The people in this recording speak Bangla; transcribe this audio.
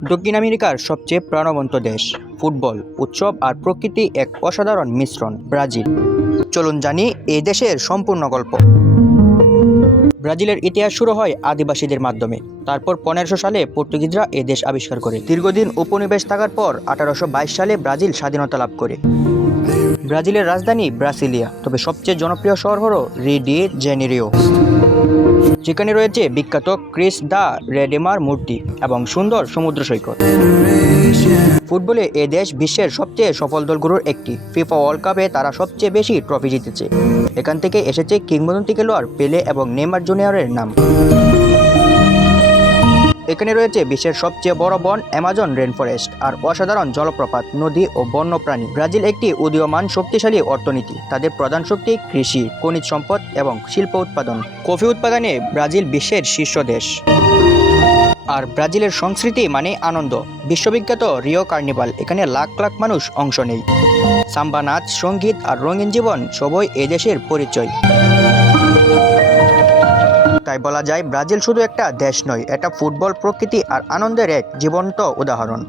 দক্ষিণ আমেরিকার সবচেয়ে প্রাণবন্ত দেশ। ফুটবল, উৎসব আর প্রকৃতি এক অসাধারণ মিশ্রণ। ব্রাজিল। চলুন জানি এই দেশের সম্পূর্ণ গল্প। ব্রাজিলের ইতিহাস শুরু হয় আদিবাসীদের মাধ্যমে। তারপর 1500 সালে পর্তুগিজরা এ দেশ আবিষ্কার করে। দীর্ঘদিন উপনিবেশ থাকার পর 1822 সালে ব্রাজিল স্বাধীনতা লাভ করে। ব্রাজিলের রাজধানী ব্রাসিলিয়া, তবে সবচেয়ে জনপ্রিয় শহর হল রি ডি জেনিরিও, যেখানে রয়েছে বিখ্যাত ক্রিস দা রেডেমার মূর্তি এবং সুন্দর সমুদ্র সৈকত। ফুটবলে এ দেশ বিশ্বের সবচেয়ে সফল দলগুলোর একটি। ফিফা ওয়ার্ল্ড কাপে তারা সবচেয়ে বেশি ট্রফি জিতেছে। এখান থেকে এসেছে কিংবদন্তি খেলোয়াড় পেলে এবং নেইমার জুনিয়রের নাম। এখানে রয়েছে বিশ্বের সবচেয়ে বড় বন অ্যামাজন রেনফরেস্ট আর অসাধারণ জলপ্রপাত, নদী ও বন্যপ্রাণী। ব্রাজিল একটি উদীয়মান শক্তিশালী অর্থনীতি। তাদের প্রধান শক্তি কৃষি, খনিজ সম্পদ এবং শিল্প উৎপাদন। কফি উৎপাদনে ব্রাজিল বিশ্বের শীর্ষ দেশ। আর ব্রাজিলের সংস্কৃতি মানে আনন্দ। বিশ্ববিখ্যাত রিও কার্নিভাল, এখানে লাখ লাখ মানুষ অংশ নেয়। সাম্বা নাচ, সঙ্গীত আর রঙিন জীবন সবই এ দেশের পরিচয়। তাই বলা যায় ব্রাজিল শুধু একটা দেশ নয়, এটা ফুটবল, প্রকৃতি আর আনন্দের এক জীবন্ত উদাহরণ।